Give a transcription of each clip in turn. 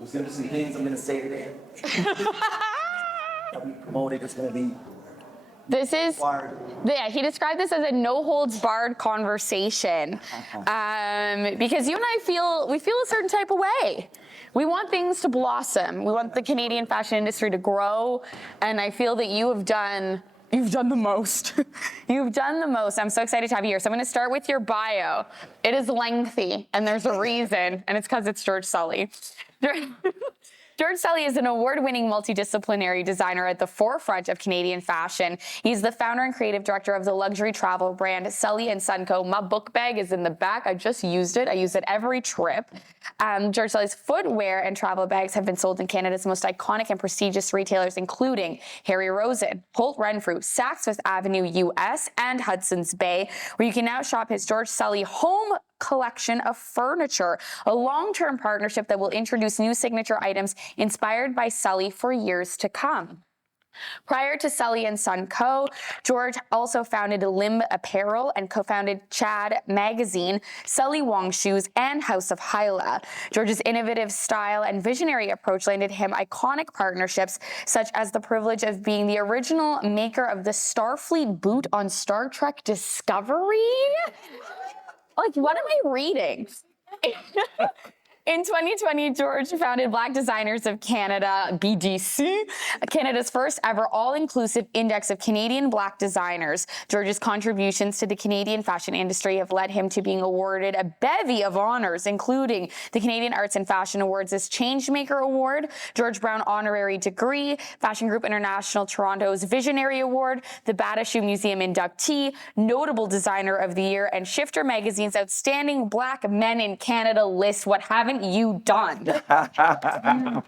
There's gonna be some things I'm gonna say today. That we promoted. It's gonna be. This is, yeah, he described this as a no-holds-barred conversation. Because you and I we feel a certain type of way. We want things to blossom. We want the Canadian fashion industry to grow. And I feel that you've done the most. You've done the most. I'm so excited to have you here. So I'm going to start with your bio. It is lengthy, and there's a reason, and it's because it's George Sully. George Sully is an award-winning multidisciplinary designer at the forefront of Canadian fashion. He's the founder and creative director of the luxury travel brand Sully Sons Co. My book bag is in the back. I just used it. I use it every trip. George Sully's footwear and travel bags have been sold in Canada's most iconic and prestigious retailers, including Harry Rosen, Holt Renfrew, Saks Fifth Avenue US, and Hudson's Bay, where you can now shop his George Sully home collection of furniture, a long-term partnership that will introduce new signature items inspired by Sully for years to come. Prior to Sully Sons Co., George also founded Limb Apparel and co-founded Chad Magazine, Sully Wong Shoes, and House of Hayla. George's innovative style and visionary approach landed him iconic partnerships, such as the privilege of being the original maker of the Starfleet boot on Star Trek Discovery. Like, what am I reading? In 2020, George founded Black Designers of Canada, BDC, Canada's first ever all-inclusive index of Canadian Black designers. George's contributions to the Canadian fashion industry have led him to being awarded a bevy of honors, including the Canadian Arts and Fashion Awards' Changemaker Award, George Brown Honorary Degree, Fashion Group International Toronto's Visionary Award, the Bata Shoe Museum inductee, Notable Designer of the Year, and Shifter Magazine's Outstanding Black Men in Canada list. What haven't you done? I'm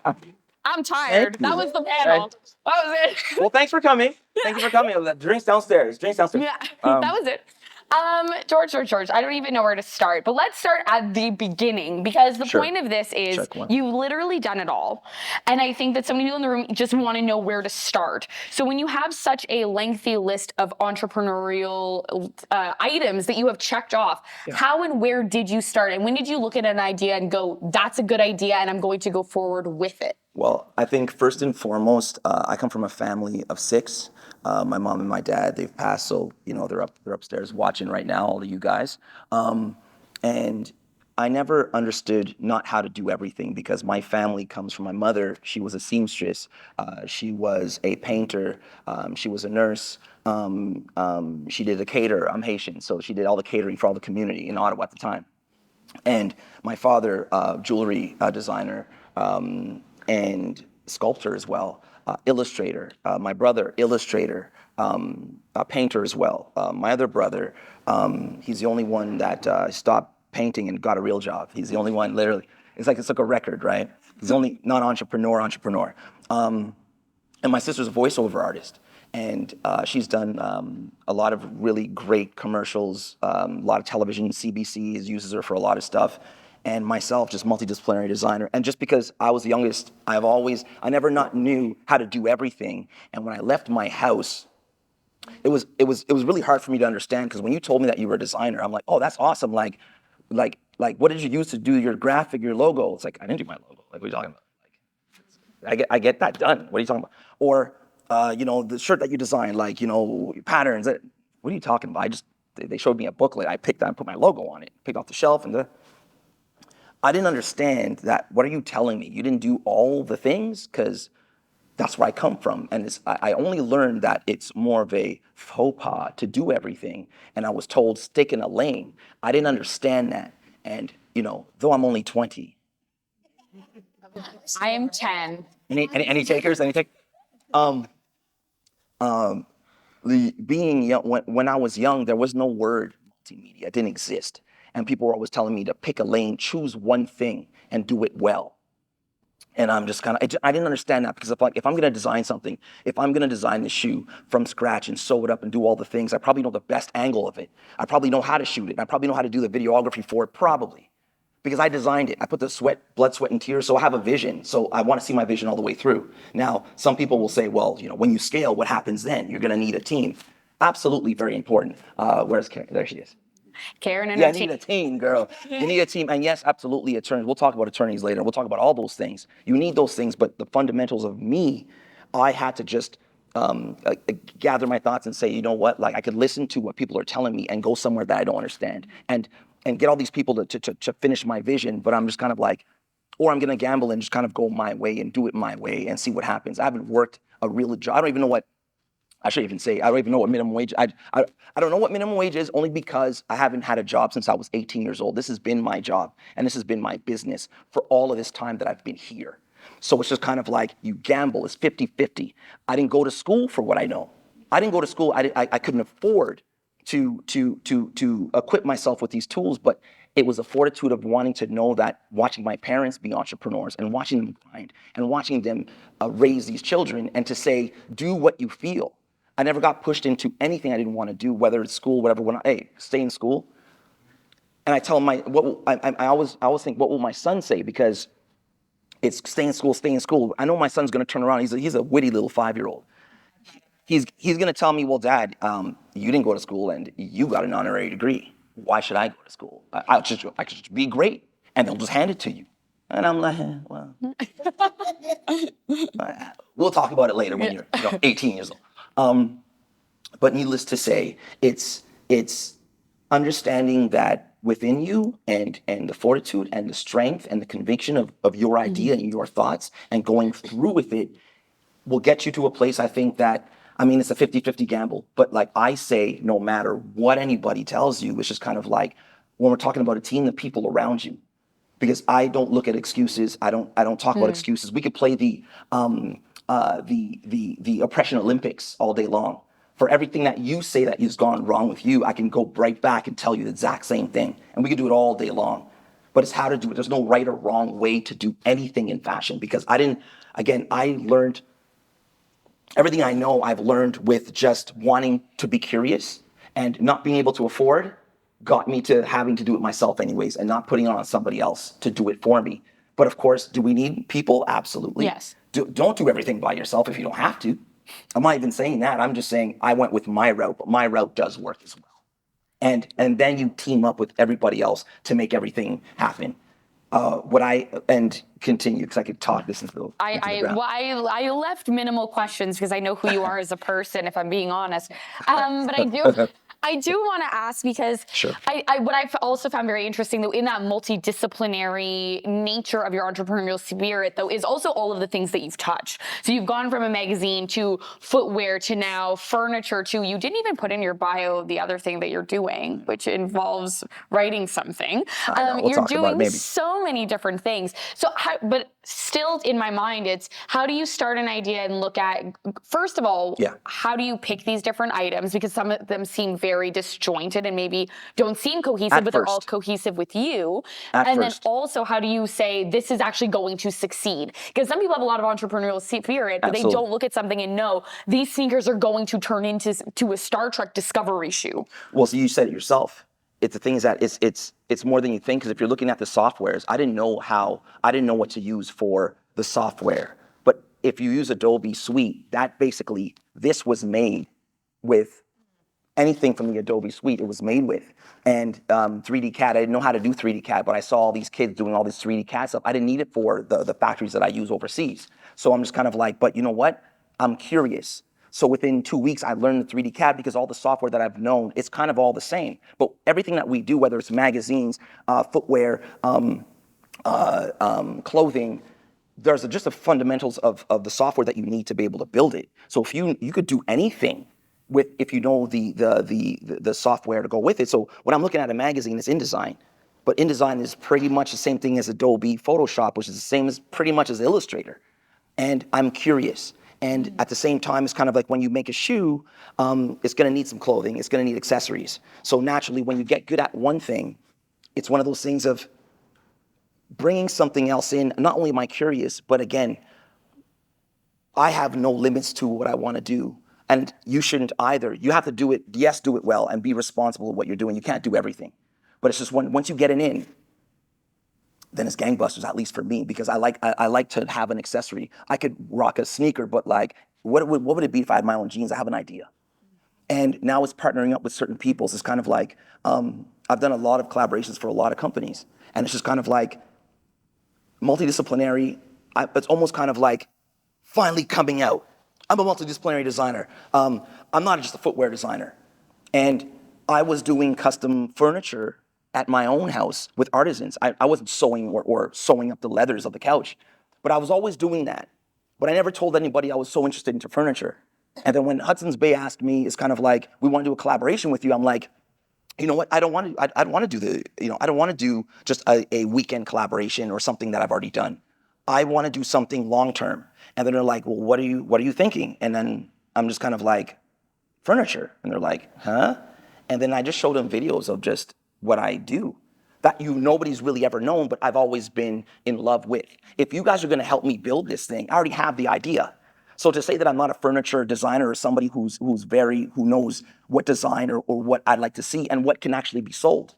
tired. That was the panel. That was it. Well, thanks for coming. Thank you for coming. Drinks downstairs. Drinks downstairs. Yeah, that was it. George, I don't even know where to start, but let's start at the beginning, because the point of this is you've literally done it all. And I think that so many people in the room just want to know where to start. So when you have such a lengthy list of entrepreneurial items that you have checked off, how and where did you start? And when did you look at an idea and go, that's a good idea and I'm going to go forward with it? Well, I think first and foremost, I come from a family of 6. My mom and my dad, they've passed, so they're upstairs watching right now, all of you guys. And I never understood not how to do everything, because my family comes from my mother. She was a seamstress. She was a painter. She was a nurse. She did a caterer. I'm Haitian, so she did all the catering for all the community in Ottawa at the time. And my father, jewelry designer, and sculptor as well, illustrator. My brother, illustrator, painter as well. My other brother, he's the only one that stopped painting and got a real job. He's the only one, literally. It's like a record, right? He's the only non-entrepreneur. And my sister's a voiceover artist. And she's done a lot of really great commercials, a lot of television. CBC uses her for a lot of stuff. And myself, just multidisciplinary designer. And just because I was the youngest, I never not knew how to do everything. And when I left my house, it was really hard for me to understand, because when you told me that you were a designer, I'm like, oh, that's awesome. Like, what did you use to do your graphic, your logo? It's like, I didn't do my logo. Like, what are you talking about? Like, I get that done. What are you talking about? Or, the shirt that you designed, like, patterns. What are you talking about? They showed me a booklet. I picked that and put my logo on it, picked off the shelf, and I didn't understand that. What are you telling me? You didn't do all the things? Because that's where I come from. And I only learned that it's more of a faux pas to do everything. And I was told, stick in a lane. I didn't understand that. And, though I'm only 20. I am 10. Any takers? Any take? Being young, when I was young, there was no word multimedia. It didn't exist. And people were always telling me to pick a lane, choose one thing, and do it well. And I'm just I didn't understand that, because if I'm going to design something, if I'm going to design the shoe from scratch and sew it up and do all the things, I probably know the best angle of it. I probably know how to shoot it. I probably know how to do the videography for it, probably. Because I designed it. I put the blood, sweat, and tears, so I have a vision. So I want to see my vision all the way through. Now, some people will say, well, when you scale, what happens then? You're going to need a team. Absolutely very important. Where's Karen? There she is. Karen and Yeah, her I need team. a team, girl. You need a team. And yes, absolutely, attorneys. We'll talk about attorneys later. We'll talk about all those things. You need those things, but the fundamentals of me, I had to just gather my thoughts and say, you know what? Like, I could listen to what people are telling me and go somewhere that I don't understand, and get all these people to finish my vision. But I'm just kind of like, or I'm gonna gamble and just kind of go my way and do it my way and see what happens. I haven't worked a real job. I don't even know what I shouldn't even say. I don't even know what minimum wage. I don't know what minimum wage is, only because I haven't had a job since I was 18 years old. This has been my job and this has been my business for all of this time that I've been here. So it's just kind of like you gamble. It's 50-50. I didn't go to school for what I know. I didn't go to school. I couldn't afford to equip myself with these tools, but it was a fortitude of wanting to know that, watching my parents be entrepreneurs and watching them grind and watching them raise these children, and to say, do what you feel. I never got pushed into anything I didn't want to do, whether it's school, whatever. Hey, stay in school. And I tell him, I always think, what will my son say? Because it's stay in school, stay in school. I know my son's going to turn around. He's a witty little 5-year-old. He's going to tell me, well, Dad, you didn't go to school and you got an honorary degree. Why should I go to school? I could just be great, and they'll just hand it to you. And I'm like, well, we'll talk about it later when you're 18 years old. But needless to say, it's understanding that within you, and the fortitude and the strength and the conviction of your idea and your thoughts, and going through with it, will get you to a place, I think, that, I mean, it's a 50-50 gamble. But like I say, no matter what anybody tells you, it's just kind of like, when we're talking about a team, the people around you. Because I don't look at excuses. I don't talk about excuses. We could play the oppression Olympics all day long. For everything that you say that has gone wrong with you, I can go right back and tell you the exact same thing, and we can do it all day long. But it's how to do it. There's no right or wrong way to do anything in fashion, because I learned everything I know. I've learned with just wanting to be curious, and not being able to afford got me to having to do it myself anyways, and not putting it on somebody else to do it for me. But of course, do we need people? Absolutely. Yes. Don't do everything by yourself if you don't have to. I'm not even saying that. I'm just saying I went with my route, but my route does work as well. And then you team up with everybody else to make everything happen. And continue, because I could talk this into the ground. I left minimal questions because I know who you are as a person, if I'm being honest. But I do want to ask, because Sure. What I've also found very interesting, though, in that multidisciplinary nature of your entrepreneurial spirit, though, is also all of the things that you've touched. So you've gone from a magazine to footwear to now furniture to, you didn't even put in your bio the other thing that you're doing, which involves writing something. We'll you're talk about it, doing maybe. so many different things. So, but still in my mind, it's how do you start an idea and look at, first of all, how do you pick these different items? Because some of them seem very disjointed and maybe don't seem cohesive, but they're all cohesive with you. And then also, how do you say this is actually going to succeed? Because some people have a lot of entrepreneurial spirit, but they don't look at something and know these sneakers are going to turn into a Star Trek Discovery shoe. Well, so you said it yourself. The thing is that it's more than you think, because if you're looking at the softwares, I didn't know what to use for the software. But if you use Adobe Suite, that basically, this was made with anything from the Adobe Suite. It was made with. And 3D CAD, I didn't know how to do 3D CAD, but I saw all these kids doing all this 3D CAD stuff. I didn't need it for the factories that I use overseas. So I'm just kind of like, but you know what? I'm curious. So within 2 weeks, I learned the 3D CAD, because all the software that I've known, it's kind of all the same. But everything that we do, whether it's magazines, footwear, clothing, there's just the fundamentals of the software that you need to be able to build it. So if you could do anything if you know the software to go with it. So when I'm looking at a magazine, it's InDesign. But InDesign is pretty much the same thing as Adobe Photoshop, which is the same as pretty much as Illustrator. And I'm curious. And at the same time, it's kind of like when you make a shoe, it's going to need some clothing. It's going to need accessories. So naturally, when you get good at one thing, it's one of those things of bringing something else in. Not only am I curious, but again, I have no limits to what I want to do. And you shouldn't either. You have to do it, do it well, and be responsible of what you're doing. You can't do everything. But it's just once you get it in, then it's gangbusters, at least for me, because I like to have an accessory. I could rock a sneaker, but like, what would it be if I had my own jeans? I have an idea. And now it's partnering up with certain people. So it's kind of like, I've done a lot of collaborations for a lot of companies, and it's just kind of like multidisciplinary. It's almost kind of like finally coming out. I'm a multidisciplinary designer. I'm not just a footwear designer. And I was doing custom furniture at my own house with artisans. I wasn't sewing or sewing up the leathers of the couch, but I was always doing that. But I never told anybody I was so interested into furniture. And then when Hudson's Bay asked me, it's kind of like, we want to do a collaboration with you. I'm like, you know what? I don't want to. I don't want to do I don't want to do just a weekend collaboration or something that I've already done. I want to do something long term. And then they're like, well, what are you thinking? And then I'm just kind of like, furniture. And they're like, huh? And then I just showed them videos of just what I do that nobody's really ever known, but I've always been in love with. If you guys are going to help me build this thing, I already have the idea. So to say that I'm not a furniture designer or somebody who knows what design or what I'd like to see and what can actually be sold,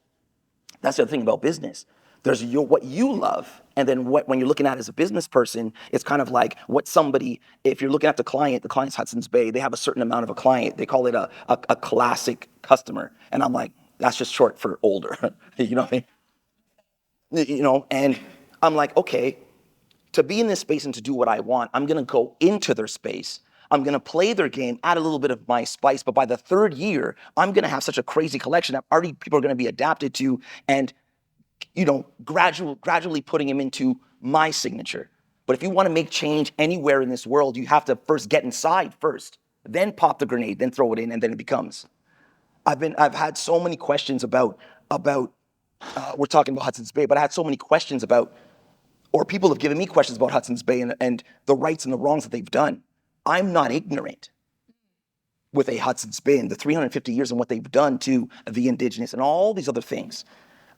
that's the other thing about business. There's what you love, and then when you're looking at it as a business person, it's kind of like what somebody, if you're looking at the client's Hudson's Bay, they have a certain amount of a client. They call it a classic customer. And I'm like, that's just short for older. You know what I mean? And I'm like, okay, to be in this space and to do what I want, I'm gonna go into their space. I'm gonna play their game, add a little bit of my spice, but by the third year, I'm gonna have such a crazy collection that already people are gonna be adapted to, and gradually putting them into my signature. But if you want to make change anywhere in this world, you have to first get inside first, then pop the grenade, then throw it in, and then it becomes. I've had so many questions about we're talking about Hudson's Bay, but I had so many questions about, or people have given me questions about Hudson's Bay and the rights and the wrongs that they've done. I'm not ignorant with a Hudson's Bay and the 350 years and what they've done to the indigenous and all these other things.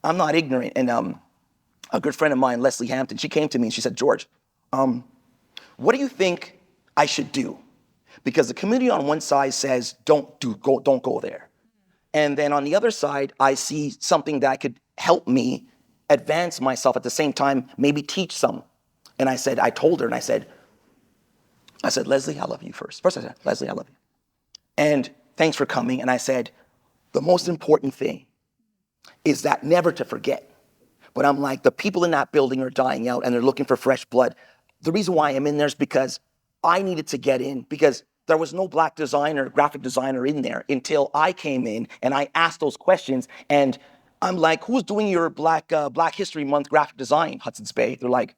I'm not ignorant. And a good friend of mine, Leslie Hampton, she came to me and she said, George, what do you think I should do? Because the community on one side says, don't go there. And then on the other side, I see something that could help me advance myself at the same time, maybe teach some. And I told her, and I said, Leslie, I love you first. First I said, Leslie, I love you. And thanks for coming. And I said, the most important thing is that never to forget. But I'm like, the people in that building are dying out and they're looking for fresh blood. The reason why I'm in there is because I needed to get in, because there was no black designer, graphic designer in there until I came in and I asked those questions. And I'm like, who's doing your Black History Month graphic design, Hudson's Bay? They're like,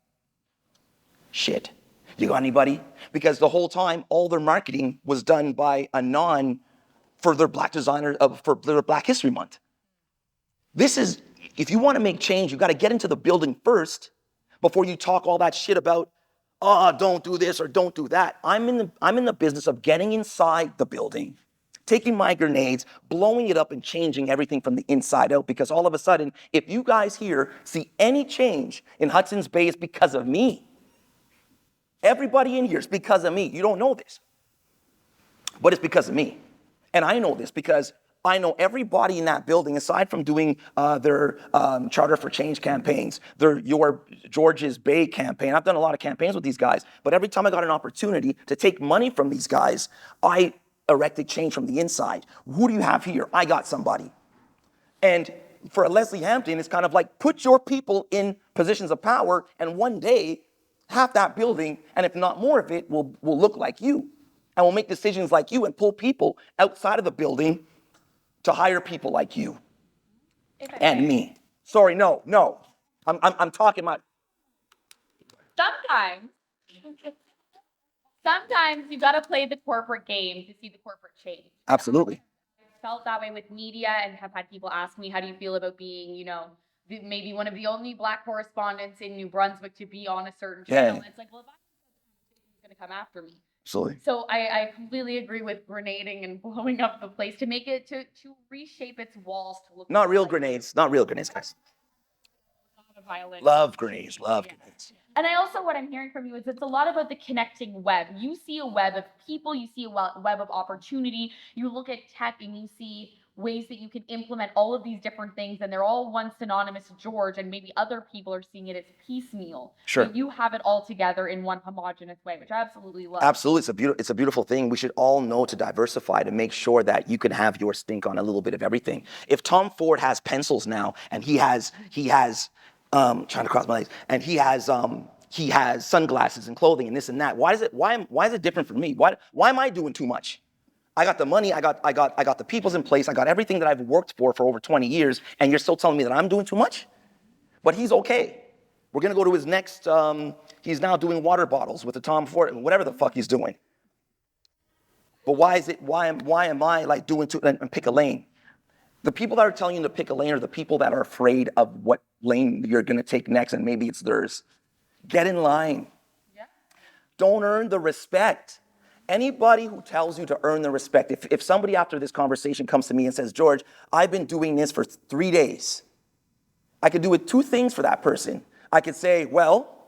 shit. You got anybody? Because the whole time, all their marketing was done by a for their black designer, for their Black History Month. If you want to make change, you got to get into the building first before you talk all that shit about, don't do this or don't do that. I'm in the business of getting inside the building, taking my grenades, blowing it up and changing everything from the inside out, because all of a sudden, if you guys here see any change in Hudson's Bay, it's because of me. Everybody in here is because of me. You don't know this, but it's because of me. And I know this because I know everybody in that building, aside from doing their Charter for Change campaigns, your George's Bay campaign. I've done a lot of campaigns with these guys, but every time I got an opportunity to take money from these guys, I erected change from the inside. Who do you have here? I got somebody. And for a Leslie Hampton, it's kind of like, put your people in positions of power, and one day, half that building, and if not more of it, will look like you. And will make decisions like you and pull people outside of the building to hire people like you and me. Sorry, no. I'm talking about. Sometimes you got to play the corporate game to see the corporate change. Absolutely. I felt that way with media and have had people ask me, how do you feel about being, maybe one of the only black correspondents in New Brunswick to be on a certain channel? Yeah. It's like, well, if who's going to come after me? Absolutely. So I completely agree with grenading and blowing up the place to make it to reshape its walls to look. Not real grenades, guys. Violent. Love grenades, love grenades. And what I'm hearing from you is it's a lot about the connecting web. You see a web of people, you see a web of opportunity. You look at tech and you see ways that you can implement all of these different things, and they're all one synonymous to George, and maybe other people are seeing it as piecemeal. Sure. But you have it all together in one homogenous way, which I absolutely love. Absolutely, it's a beautiful thing. We should all know to diversify, to make sure that you can have your stink on a little bit of everything. If Tom Ford has pencils now, and he has trying to cross my legs, and he has sunglasses and clothing and this and that. Why is it different for me? Why am I doing too much? I got the money, I got the peoples in place, I got everything that I've worked for over 20 years, and you're still telling me that I'm doing too much? But he's okay. We're gonna go to his next, he's now doing water bottles with the Tom Ford, whatever the fuck he's doing. But why am I like doing too, and pick a lane? The people that are telling you to pick a lane are the people that are afraid of what lane you're gonna take next, and maybe it's theirs. Get in line. Yeah. Don't earn the respect. Anybody who tells you to earn the respect, if somebody after this conversation comes to me and says, George, I've been doing this for 3 days, I could do it 2 things for that person. I could say, well,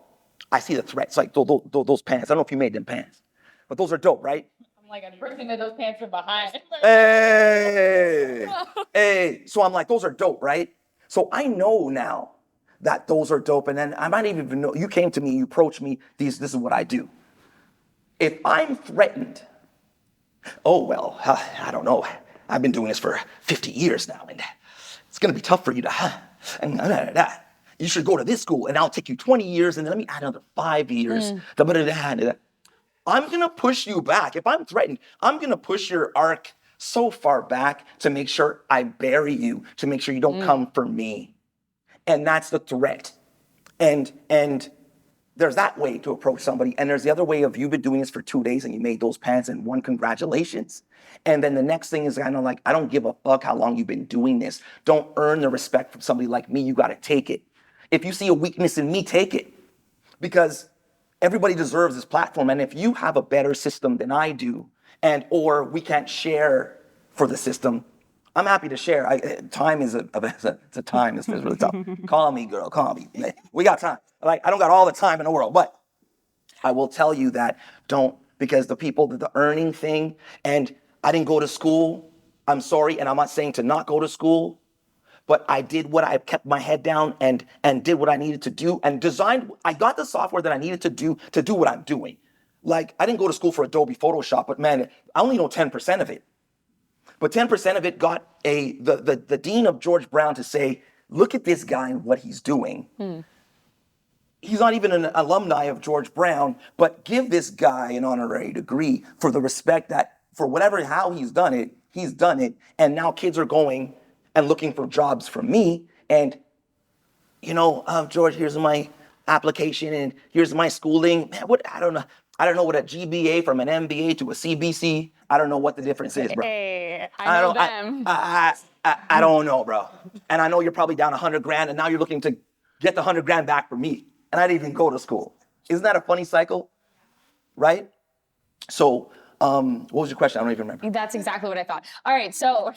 I see the threats, like those pants. I don't know if you made them pants, but those are dope, right? I'm like, I'm bursting that those pants from behind. Hey. So I'm like, those are dope, right? So I know now that those are dope, and then I might even know, you came to me, you approached me, this is what I do. If I'm threatened, oh, well, I don't know. I've been doing this for 50 years now, and it's gonna be tough for you to, you should go to this school, and I'll take you 20 years, and then let me add another 5 years. I'm gonna push you back. If I'm threatened, I'm gonna push your arc so far back to make sure I bury you, to make sure you don't come for me. And that's the threat. And there's that way to approach somebody. And there's the other way of, you've been doing this for 2 days and you made those pants, and one, congratulations. And then the next thing is kind of like, I don't give a fuck how long you've been doing this. Don't earn the respect from somebody like me. You got to take it. If you see a weakness in me, take it. Because everybody deserves this platform. And if you have a better system than I do, or we can't share for the system, I'm happy to share. Time is it's time. It's really tough. Call me, girl. Call me. We got time. Like, I don't got all the time in the world, but I will tell you that because the earning thing, and I didn't go to school. I'm sorry, and I'm not saying to not go to school, but I kept my head down and did what I needed to do and designed. I got the software that I needed to do what I'm doing. Like, I didn't go to school for Adobe Photoshop, but man, I only know 10% of it. But 10% of it got the dean of George Brown to say, look at this guy and what he's doing. He's not even an alumni of George Brown, but give this guy an honorary degree for the respect that, for how he's done it. And now kids are going and looking for jobs from me. And, George, here's my application and here's my schooling. Man, I don't know what a GBA from an MBA to a CBC. I don't know what the difference is, bro. Hey, I know them. I don't know, bro. And I know you're probably down $100,000, and now you're looking to get the $100,000 back from me. And I didn't even go to school. Isn't that a funny cycle? Right? So, what was your question? I don't even remember. That's exactly what I thought. All right, so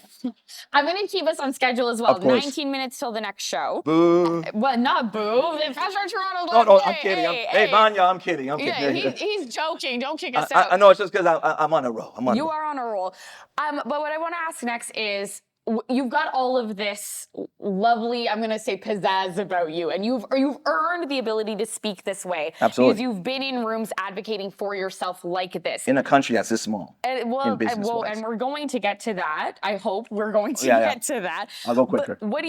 I'm going to keep us on schedule as well. Of course. 19 minutes till the next show. Boo. Well, not boo. The Fresh Out Toronto. No, I'm kidding. Hey, Vanya, I'm kidding. Yeah, he's joking. Don't kick us out. I know, it's just because I'm on a roll. You are on a roll. But what I want to ask next is, you've got all of this lovely, I'm going to say, pizzazz about you, and you've earned the ability to speak this way. Absolutely. Because you've been in rooms advocating for yourself like this. In a country that's this small. And we're going to get to that. I hope we're going to get to that. I'll go quicker. But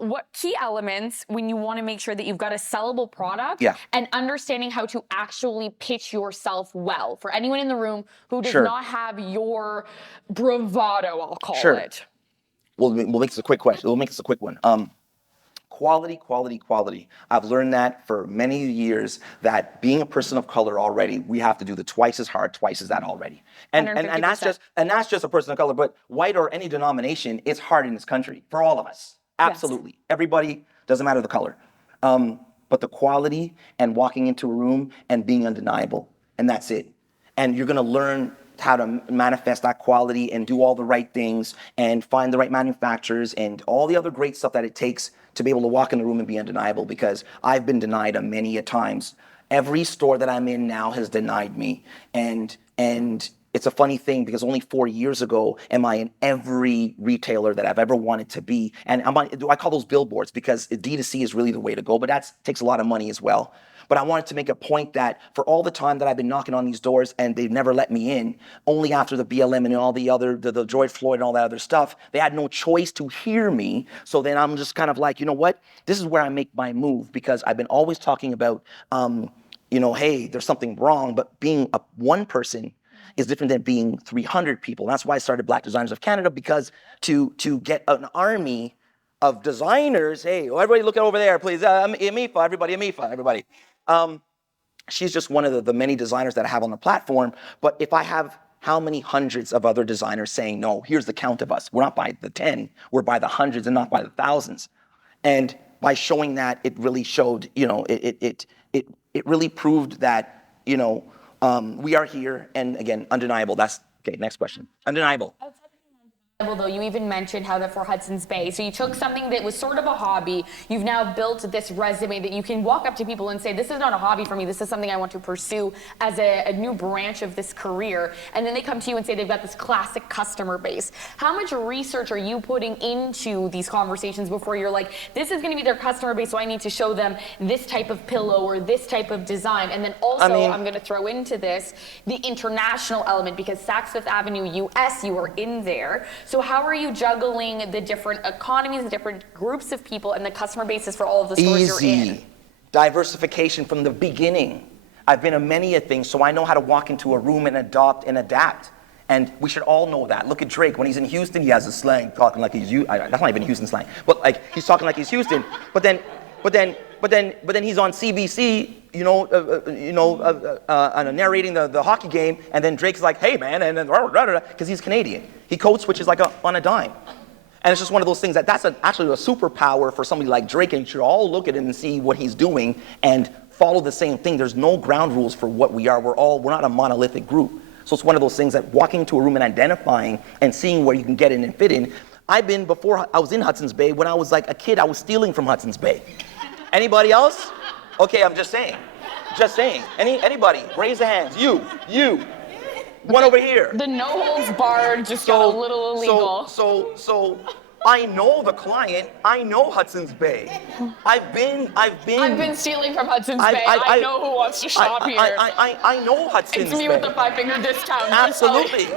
what key elements when you want to make sure that you've got a sellable product, and understanding how to actually pitch yourself well for anyone in the room who does not have your bravado, I'll call it. We'll make this a quick question. We'll make this a quick one. Quality. I've learned that for many years, that being a person of color already, we have to do the twice as hard, twice as that already. And that's just a person of color, but white or any denomination, it's hard in this country for all of us. Absolutely. Yes. Everybody, doesn't matter the color. But the quality and walking into a room and being undeniable, and that's it. And you're gonna learn how to manifest that quality and do all the right things and find the right manufacturers and all the other great stuff that it takes to be able to walk in the room and be undeniable, because I've been denied many a times. Every store that I'm in now has denied me, and it's a funny thing because only 4 years ago am I in every retailer that I've ever wanted to be. And I call those billboards because D2C is really the way to go, but that takes a lot of money as well. But I wanted to make a point that for all the time that I've been knocking on these doors and they've never let me in, only after the BLM and all the other, the George Floyd and all that other stuff, they had no choice to hear me. So then I'm just kind of like, you know what? This is where I make my move, because I've been always talking about, hey, there's something wrong, but being one person is different than being 300 people. And that's why I started Black Designers of Canada, because to get an army of designers, hey, everybody look over there, please. Amifa, everybody. She's just one of the many designers that I have on the platform. But if I have how many hundreds of other designers saying, no, here's the count of us. We're not by the 10, we're by the hundreds and not by the thousands. And by showing that, it really showed, it really proved that, we are here. And again, undeniable. That's, okay, next question. Undeniable. Though you even mentioned how that for Hudson's Bay, so you took something that was sort of a hobby, you've now built this resume that you can walk up to people and say, this is not a hobby for me, this is something I want to pursue as a new branch of this career. And then they come to you and say they've got this classic customer base. How much research are you putting into these conversations before you're like, this is going to be their customer base, so I need to show them this type of pillow or this type of design? And then also, I'm going to throw into this the international element, because Saks Fifth Avenue US, you are in there. So how are you juggling the different economies, the different groups of people, and the customer bases for all of the stores you're in? Diversification from the beginning. I've been a many a thing, so I know how to walk into a room and adopt and adapt. And we should all know that. Look at Drake. When he's in Houston, he has a slang talking like he's that's not even Houston slang, but like he's talking like he's Houston. But then he's on CBC, narrating the hockey game, and then Drake's like, hey man, and then because he's Canadian. He code switches like on a dime. And it's just one of those things that's actually a superpower for somebody like Drake, and you should all look at him and see what he's doing and follow the same thing. There's no ground rules for what we are. We're not a monolithic group. So it's one of those things that walking into a room and identifying and seeing where you can get in and fit in. Before I was in Hudson's Bay, when I was like a kid, I was stealing from Hudson's Bay. Anybody else? Okay, I'm just saying. Anybody? Raise the hands. You. One over here. The no holds barred just got a little illegal. So I know the client. I know Hudson's Bay. I've been stealing from Hudson's Bay. I know who wants to shop here. I know Hudson's Bay. It's me with the 5-finger discount. Absolutely.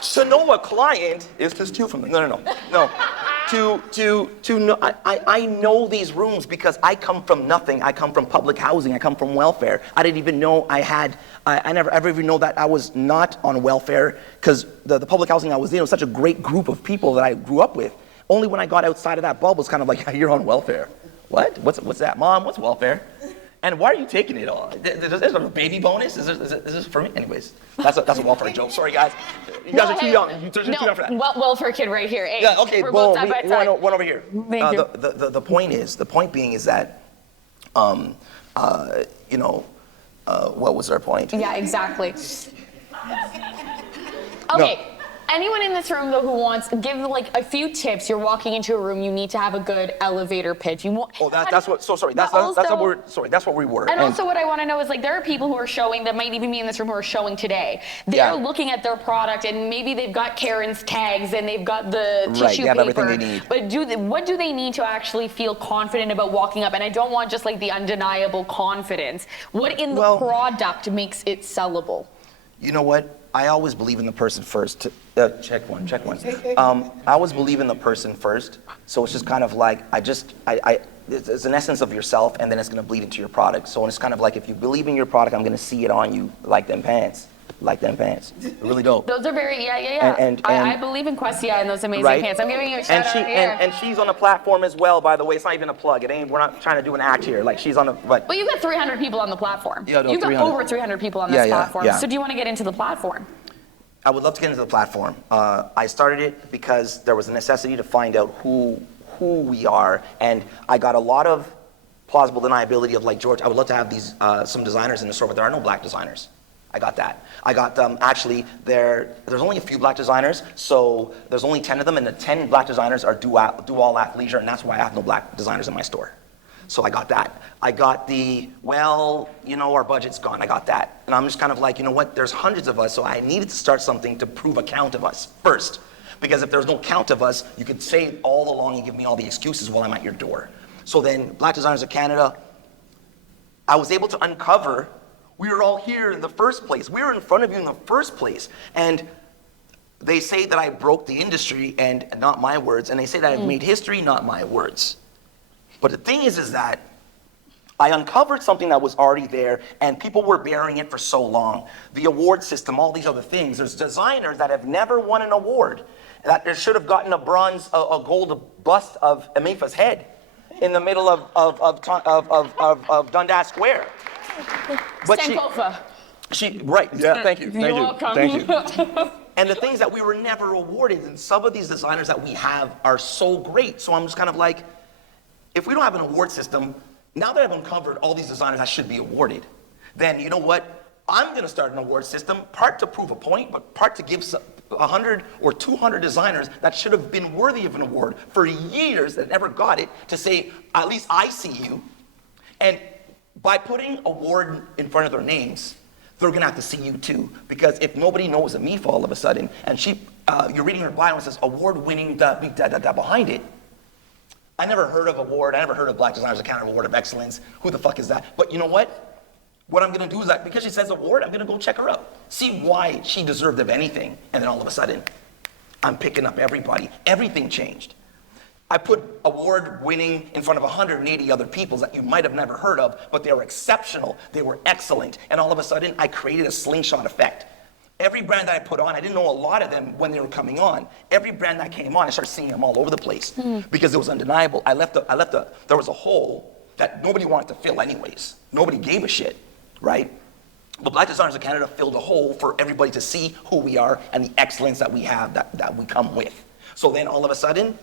To know a client is to steal from them. No. To know, I know these rooms because I come from nothing. I come from public housing. I come from welfare. I didn't even know I never ever even know that I was not on welfare, because the public housing I was in was such a great group of people that I grew up with. Only when I got outside of that bubble, it's kind of like, you're on welfare. What? What's that, Mom? What's welfare? And why are you taking it all? Is there a baby bonus? Is this for me? Anyways, that's a welfare joke. Sorry, guys. You guys are too young. You're too young for that. Welfare kid right here. Hey, yeah, okay, we're boom. both side by side. One over here. Thank you. The point being is that, what was our point? Yeah, exactly. Okay. No. Anyone in this room, though, who wants, give like a few tips. You're walking into a room, you need to have a good elevator pitch. That's what we were. And also what I want to know is, like, there are people who are showing, that might even be in this room, who are showing today. They're looking at their product, and maybe they've got Karen's tags and they've got the tissue paper. Everything they need. But what do they need to actually feel confident about walking up? And I don't want just like the undeniable confidence. What in the product makes it sellable? You know what? I always believe in the person first. Check one. I always believe in the person first. So it's just kind of like, it's an essence of yourself, and then it's going to bleed into your product. So it's kind of like, if you believe in your product, I'm going to see it on you like them pants. Really dope. Those are very, yeah. And I believe in Questia and those amazing pants. I'm giving you a shout out here. And she's on the platform as well, by the way. It's not even a plug. We're not trying to do an act here. Like, she's on the, Well, you've got 300 people on the platform. Yeah, no, you've got over 300 people on this platform. Yeah. So do you want to get into the platform? I would love to get into the platform. I started it because there was a necessity to find out who we are, and I got a lot of plausible deniability of, like, George, I would love to have these some designers in the store, but there are no black designers. I got that. I got actually there's only a few black designers, so there's only 10 of them, and the 10 black designers are do all athleisure, and that's why I have no black designers in my store. So I got that. I got the, well, you know, our budget's gone. I got that. And I'm just kind of like, you know what? There's hundreds of us, so I needed to start something to prove a count of us first. Because if there's no count of us, you could say all along and give me all the excuses while I'm at your door. So then, Black Designers of Canada, I was able to uncover, we were all here in the first place. We were in front of you in the first place. And they say that I broke the industry, and not my words. And they say that I've made history, not my words. But the thing is that I uncovered something that was already there, and people were burying it for so long. The award system, all these other things. There's designers that have never won an award, that there should have gotten a bronze, a gold bust of Amifa's head in the middle of Dundas Square. But right, yeah, thank you, thank you. And the things that we were never awarded, and some of these designers that we have are so great. So I'm just kind of like, if we don't have an award system, now that I've uncovered all these designers that should be awarded, then you know what? I'm gonna start an award system, part to prove a point, but part to give 100 or 200 designers that should have been worthy of an award for years that never got it, to say, at least I see you. And by putting award in front of their names, they're gonna have to see you too. Because if nobody knows Amifa all of a sudden, and you're reading her bio and says award-winning behind it, I never heard of award, I never heard of Black Designers of Canada Award of Excellence. Who the fuck is that? But you know what? What I'm gonna do is that because she says award, I'm gonna go check her out. See why she deserved of anything. And then all of a sudden, I'm picking up everybody. Everything changed. I put award winning in front of 180 other people that you might have never heard of, but they were exceptional, they were excellent. And all of a sudden, I created a slingshot effect. Every brand that I put on, I didn't know a lot of them when they were coming on. Every brand that came on, I started seeing them all over the place because it was undeniable. There was a hole that nobody wanted to fill anyways. Nobody gave a shit, right? But Black Designers of Canada filled a hole for everybody to see who we are and the excellence that we have, that we come with. So then all of a sudden,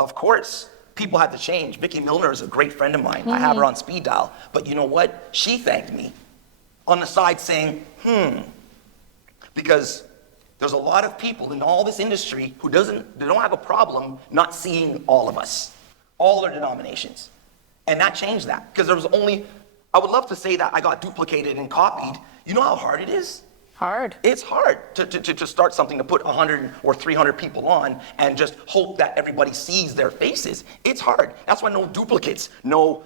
of course, people had to change. Vicki Milner is a great friend of mine. I have her on speed dial. But you know what? She thanked me on the side saying, because there's a lot of people in all this industry who they don't have a problem not seeing all of us, all their denominations. And that changed that, because there was only, I would love to say that I got duplicated and copied. You know how hard it is? Hard. It's hard to start something, to put 100 or 300 people on and just hope that everybody sees their faces. It's hard. That's why no duplicates, no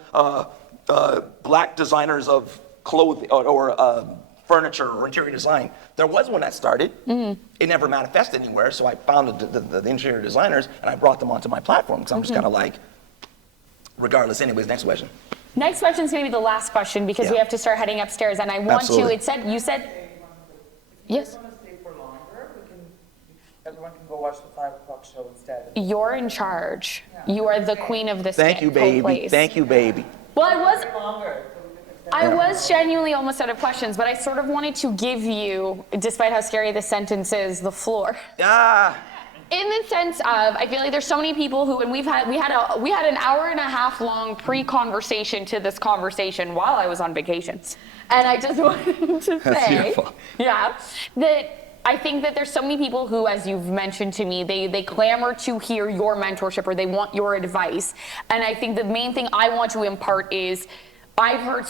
black designers of clothing or furniture or interior design. There was one that started. It never manifested anywhere, so I found the interior designers and I brought them onto my platform. So I'm just kind of like, regardless. Anyways, next question. Next question is going to be the last question because we have to start heading upstairs. And I want you said, yes. If you want to stay for longer, everyone can go watch the 5 o'clock show instead. You're in charge. Yeah. You are the queen of this Thank you, baby. place. Thank you, baby. Well, I was genuinely almost out of questions, but I sort of wanted to give you, despite how scary this sentence is, the floor. In the sense of, I feel like there's so many people who, and we had an hour and a half long pre-conversation to this conversation while I was on vacation, and I just wanted to say, that I think that there's so many people who, as you've mentioned to me, they clamor to hear your mentorship or they want your advice, and I think the main thing I want to impart is, I've heard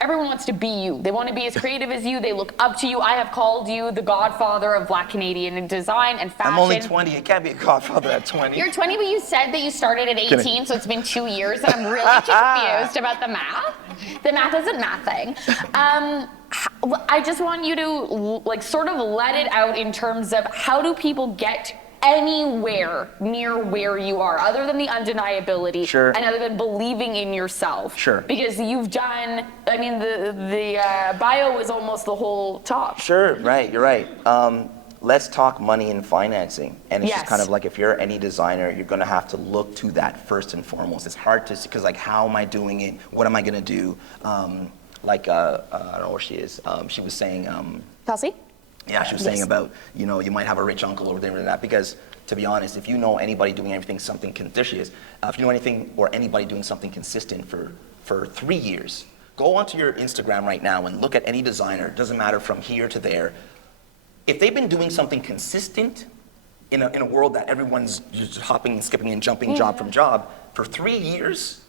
everyone wants to be you. They want to be as creative as you. They look up to you. I have called you the godfather of Black Canadian design and fashion. I'm only 20. You can't be a godfather at 20. You're 20, but you said that you started at 18, so it's been 2 years, and I'm really confused about the math. The math isn't mathing. I just want you to sort of let it out in terms of how do people get anywhere near where you are, other than the undeniability, and other than believing in yourself. Because you've done, I mean, the bio is almost the whole talk. Right, you're right. Let's talk money and financing. And it's just kind of like, if you're any designer, you're gonna have to look to that first and foremost. It's hard to see, because how am I doing it? What am I gonna do? I don't know where she is. She was saying, Kelsey? Yeah, she was saying about, you might have a rich uncle or whatever that, because to be honest, if you know anybody doing everything, something if you know anything or anybody doing something consistent for 3 years, go onto your Instagram right now and look at any designer, doesn't matter from here to there. If they've been doing something consistent in a world that everyone's just hopping and skipping and jumping job from job for 3 years,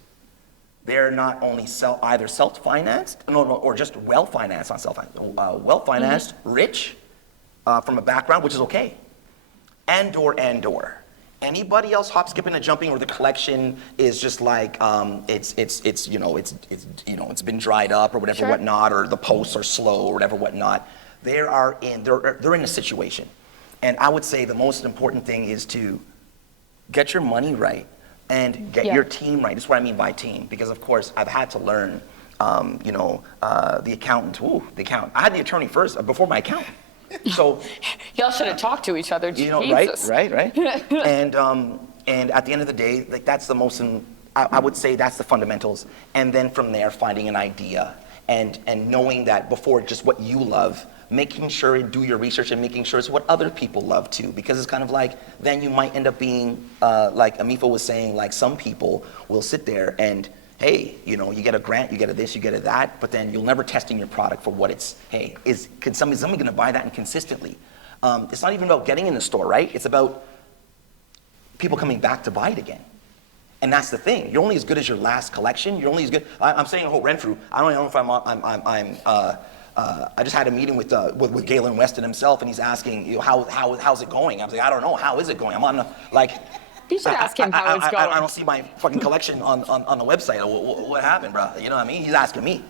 they're not only either self-financed, or just well-financed, not self-financed, well-financed, rich, from a background, which is okay. And/or. Anybody else hop, skipping, and jumping, or the collection is just like it's been dried up or whatever, Sure. whatnot, or the posts are slow or whatever, whatnot. They're in a situation, and I would say the most important thing is to get your money right and get your team right. This is what I mean by team, because of course I've had to learn, the accountant. The accountant. I had the attorney first before my accountant. So Y'all should have talked to each other. Jesus. right. And at the end of the day, like that's the most. I would say that's the fundamentals, and then from there finding an idea and knowing that before just what you love, making sure and do your research and making sure it's what other people love too, because it's kind of like then you might end up being like Amifa was saying, like some people will sit there and, hey, you get a grant, you get a this, you get a that, but then you'll never testing your product for what it's, hey, can somebody going to buy that and consistently? It's not even about getting in the store, right? It's about people coming back to buy it again. And that's the thing. You're only as good as your last collection. You're only as good. I'm saying Hope Renfrew. I don't know if I just had a meeting with Galen Weston himself, and he's asking, how's it going? I was like, I don't know. How is it going? I'm on You should ask him how it's going. I don't see my fucking collection on the website. What happened, bro? You know what I mean? He's asking me.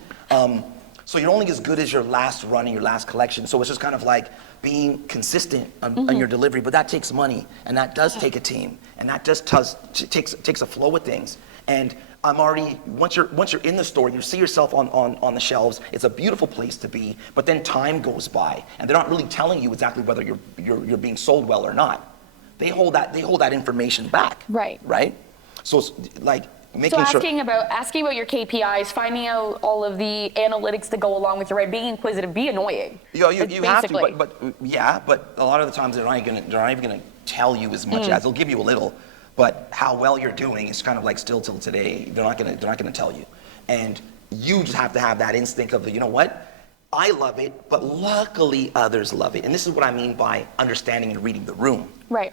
So you're only as good as your last run and your last collection. So it's just kind of like being consistent on your delivery, but that takes money, and that does take a team, and that just takes a flow of things. And I'm already, once you're in the store, you see yourself on the shelves. It's a beautiful place to be, but then time goes by, and they're not really telling you exactly whether you're being sold well or not. They hold that information back. Right. So it's like making sure. asking about your KPIs, finding out all of the analytics that go along with your being inquisitive, be annoying. You have to, but a lot of the times they're not even gonna tell you as much as they'll give you a little, but how well you're doing is kind of like still till today. They're not gonna tell you, and you just have to have that instinct of you know what. I love it, but luckily others love it. And this is what I mean by understanding and reading the room. Right.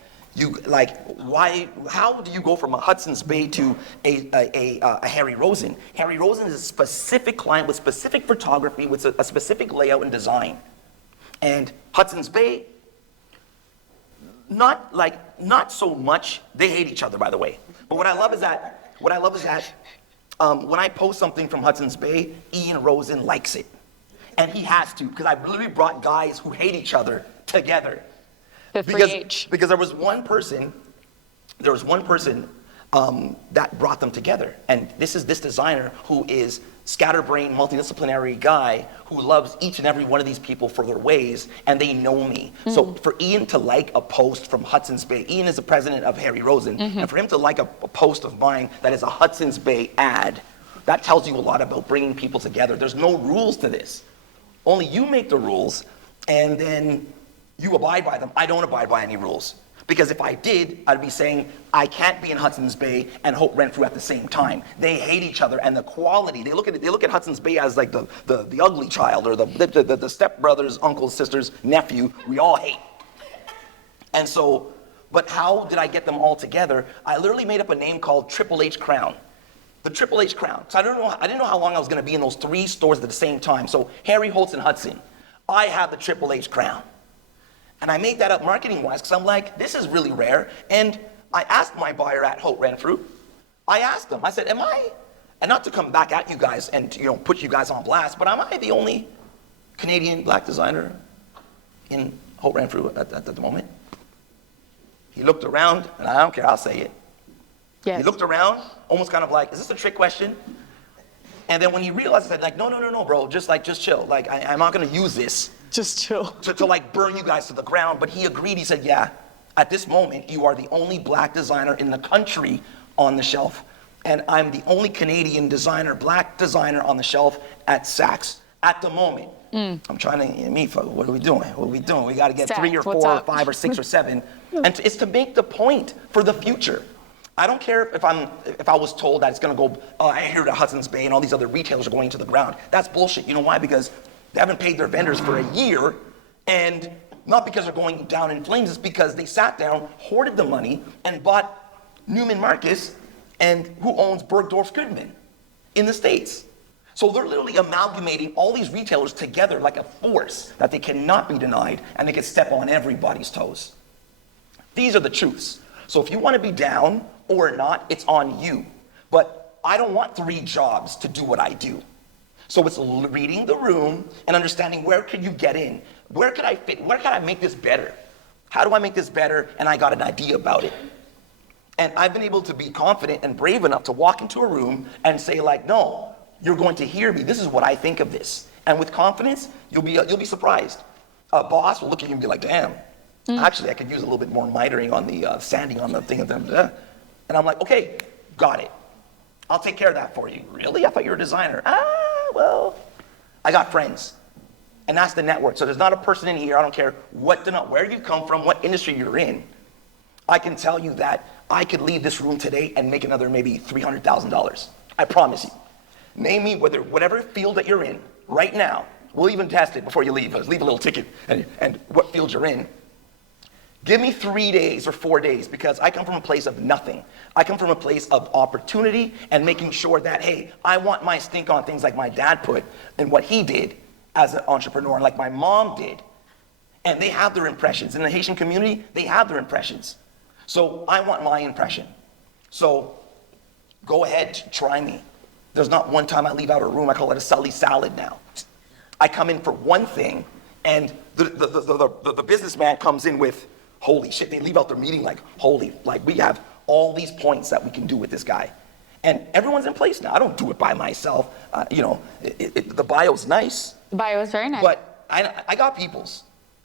How do you go from a Hudson's Bay to a Harry Rosen? Harry Rosen is a specific client with specific photography, with a specific layout and design. And Hudson's Bay, not so much. They hate each other, by the way. But what I love is that when I post something from Hudson's Bay, Ian Rosen likes it. And he has to, because I literally brought guys who hate each other together. Because there was one person that brought them together. And this is this designer who is scatterbrained, multidisciplinary guy who loves each and every one of these people for their ways, and they know me. So for Ian to like a post from Hudson's Bay, Ian is the president of Harry Rosen, and for him to like a post of mine that is a Hudson's Bay ad, that tells you a lot about bringing people together. There's no rules to this. Only you make the rules, and then you abide by them. I don't abide by any rules. Because if I did, I'd be saying, I can't be in Hudson's Bay and Hope Renfrew at the same time. They hate each other, and the quality, they look at Hudson's Bay as like the ugly child, or the stepbrothers, uncles, sisters, nephew, we all hate. And so, but how did I get them all together? I literally made up a name called Triple H Crown. The Triple H Crown. So I didn't know how long I was gonna be in those 3 stores at the same time. So Harry, Holtz, and Hudson. I have the Triple H Crown. And I made that up marketing-wise, because I'm like, this is really rare. And I asked my buyer at Hope Renfrew, I asked them, I said, am I, and not to come back at you guys and put you guys on blast, but am I the only Canadian black designer in Hope Renfrew at the moment? He looked around, and I don't care, I'll say it. Yes. He looked around, almost kind of like, is this a trick question? And then when he realized, I said, like, no, bro, just chill. Like, I'm not gonna use this. Just chill. To like burn you guys to the ground. But he agreed, he said, yeah, at this moment, you are the only black designer in the country on the shelf. And I'm the only Canadian designer, black designer on the shelf at Saks at the moment. I'm trying to, Mifa, what are we doing? We gotta get Saks, 3 or 4 or 5 or 6 or 7. And it's to make the point for the future. I don't care if I was told that it's gonna go, I hear that Hudson's Bay and all these other retailers are going to the ground. That's bullshit. You know why? Because they haven't paid their vendors for a year, and not because they're going down in flames, it's because they sat down, hoarded the money, and bought Neiman Marcus, and who owns Bergdorf Goodman. in the States. So they're literally amalgamating all these retailers together like a force that they cannot be denied, and they can step on everybody's toes. These are the truths. So if you want to be down or not, it's on you. But I don't want 3 jobs to do what I do. So it's reading the room and understanding where could you get in? Where could I fit? Where can I make this better? How do I make this better? And I got an idea about it. And I've been able to be confident and brave enough to walk into a room and say like, no, you're going to hear me. This is what I think of this. And with confidence, you'll be surprised. A boss will look at you and be like, damn, actually I could use a little bit more mitering on the sanding on the thing. And I'm like, okay, got it. I'll take care of that for you. Really? I thought you were a designer. Well, I got friends. And that's the network. So there's not a person in here, I don't care where you come from, what industry you're in. I can tell you that I could leave this room today and make another maybe $300,000. I promise you. Name me whatever field that you're in right now. We'll even test it before you leave. Leave a little ticket and what field you're in. Give me 3 days or 4 days, because I come from a place of nothing. I come from a place of opportunity and making sure that, hey, I want my stink on things like my dad put and what he did as an entrepreneur, and like my mom did. And they have their impressions. In the Haitian community, they have their impressions. So I want my impression. So go ahead, try me. There's not one time I leave out a room, I call it a Sully salad now. I come in for one thing, and the businessman comes in with, holy shit, they leave out their meeting like, we have all these points that we can do with this guy. And everyone's in place now. I don't do it by myself. The bio's nice. The bio is very nice. But I got people's.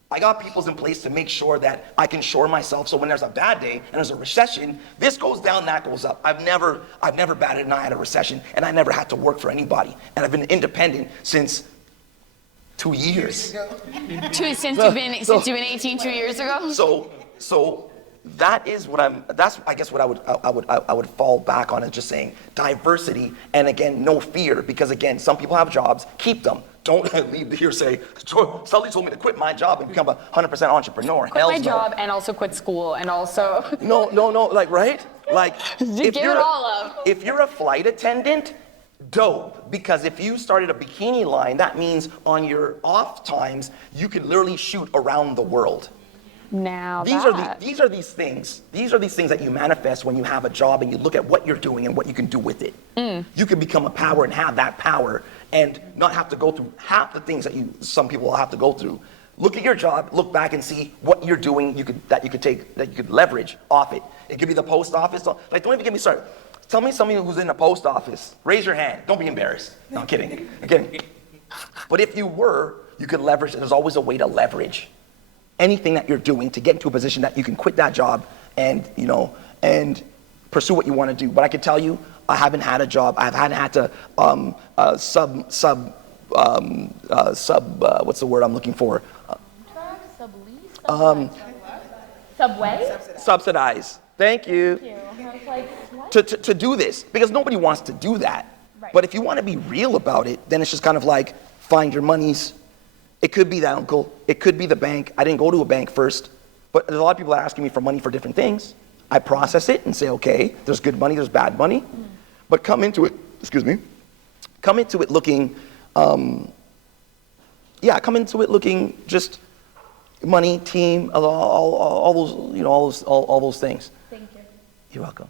I got people's in place to make sure that I can shore myself, so when there's a bad day and there's a recession, this goes down, that goes up. I've never batted an eye at a recession, and I never had to work for anybody. And I've been independent since 2 years. Since you've been 18 2 years ago? So that is what I guess what I would fall back on, is just saying diversity, and again, no fear, because again, some people have jobs, keep them. Don't leave here say, Sully told me to quit my job and become a 100% entrepreneur. Quit my job and also quit school and also. No, like, right? Like, give it all up. If you're a flight attendant, dope. Because if you started a bikini line, that means on your off times, you can literally shoot around the world. Now These are these things that you manifest when you have a job and you look at what you're doing and what you can do with it. You can become a power and have that power and not have to go through half the things that some people will have to go through. Look at your job, look back and see what you're doing that you could leverage off it. It could be the post office. Don't even get me started. Tell me somebody who's in the post office. Raise your hand. Don't be embarrassed. No, I'm kidding. But if you were, you could leverage. There's always a way to leverage anything that you're doing to get into a position that you can quit that job and pursue what you want to do. But I can tell you, I haven't had a job. I haven't had to what's the word I'm looking for? Subway? Subsidize. Thank you. I was like, what? To do this, because nobody wants to do that. Right. But if you want to be real about it, then it's just kind of like find your monies. It could be the uncle. It could be the bank. I didn't go to a bank first, but there's a lot of people that are asking me for money for different things. I process it and say, okay, there's good money, there's bad money, but come into it looking, just money, team, all those things. Thank you. You're welcome.